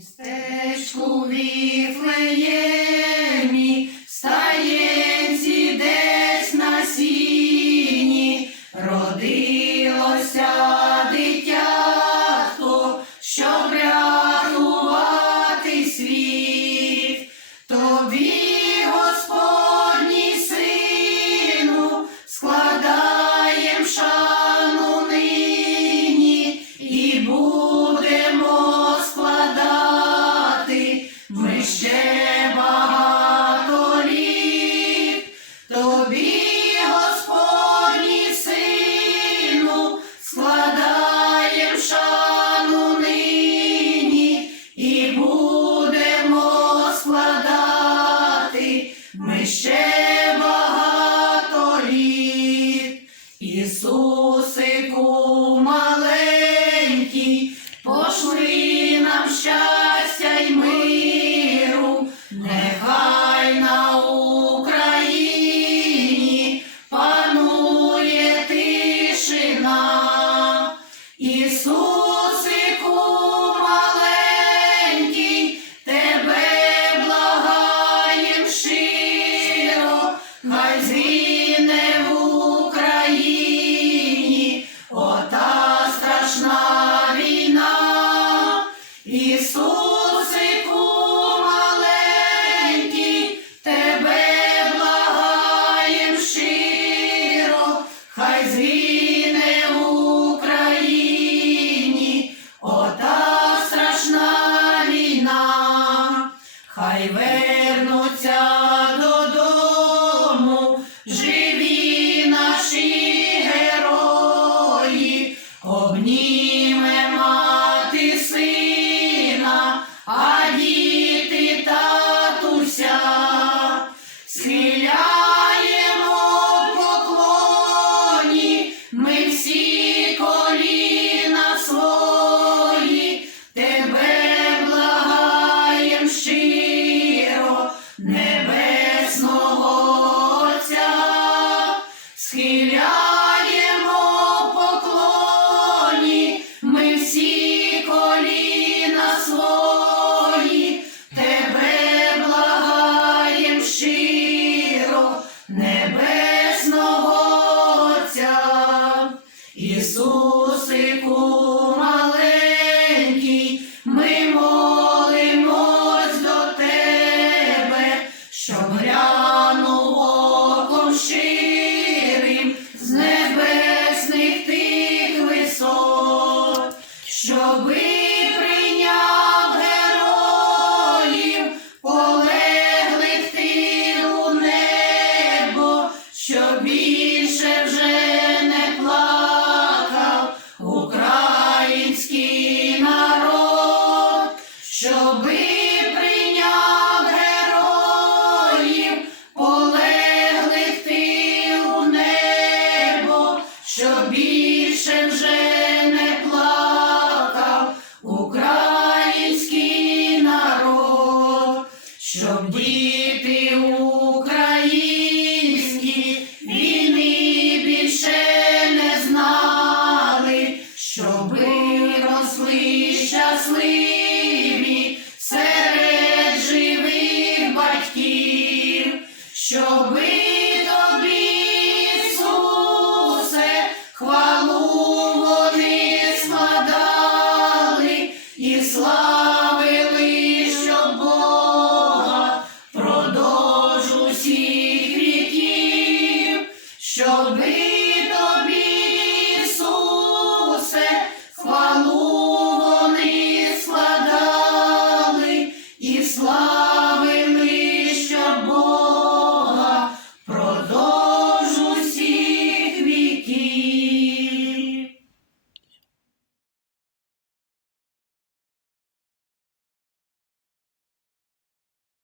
Містечку віфлеємі, стаєнці десь на сіні, родилося. хай вернуться. See щоби прийняв героїв, полеглих ти у небо, щоби. щоб діти українські війни більше не знали, щоби росли щасливі.